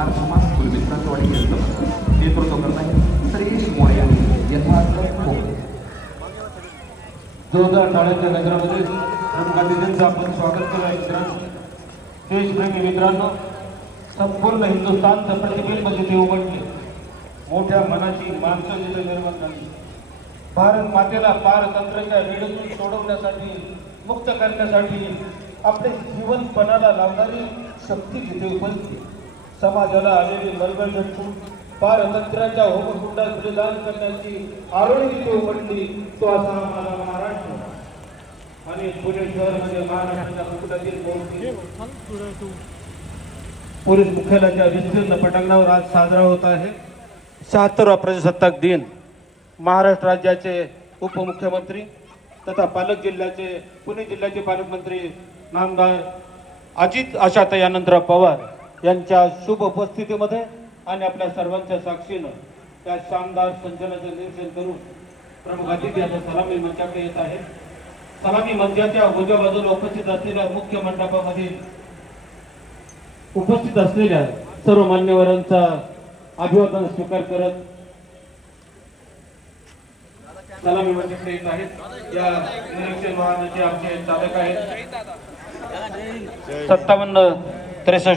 स्मारक समाज स्कूल मित्रांचवाडी नेतृत्व करत आहे श्री मोर्या यथार्थ खोके. जोरदार टाळ्यांच्या नगरामध्ये प्रमुख अतिथींचं आपण स्वागत केलं आहे. मित्रांनो, देशप्रेमी मित्रांनो, संपूर्ण हिंदुस्थानचं प्रतिबिंब जिथे उमटले, मोठ्या मनाची माणसं जिथे निर्माण झाली, भारत मातेला पारतंत्र्याच्या रेडूतून सोडवण्यासाठी, मुक्त करण्यासाठी आपले जीवन पणाला लावणारी शक्ती जिथे उमटली, समाजाला आलेली मलबल झटकून पारतंत्र्याच्या होमकुंडात बलिदान करण्याची आरोळी जिथे उमटली, तो असा माझा महाराष्ट्र. आणि पुणे शहरामध्ये महाराष्ट्राच्या मुकुटातील पोलीस मुख्यालयाच्या विस्तीर्ण पटांगणावर आज साजरा होत आहे 76वा प्रजासत्ताक दिन. महाराष्ट्र राज्याचे उपमुख्यमंत्री तथा पुणे जिल्ह्याचे पालकमंत्री नामदार अजित आशाताई अनंतराव पवार यांच्या शुभ उपस्थितीमध्ये आणि आपल्या सर्वांच्या साक्षीनं त्या शानदार संचलनाचे निरीक्षण करून प्रमुख अतिथी आता सलामी मंचाकडे येत आहेत. सलामी मंचाच्या उजव्या बाजूला उपस्थित असलेल्या मुख्य मंडपामध्ये उपस्थित असलेल्या सर्व मान्यवरांचा अभिवादन स्वीकार करत सलामी मंचाकडे येत आहेत. या निरीक्षण वाहनाचे आमचे चालक आहेत 5763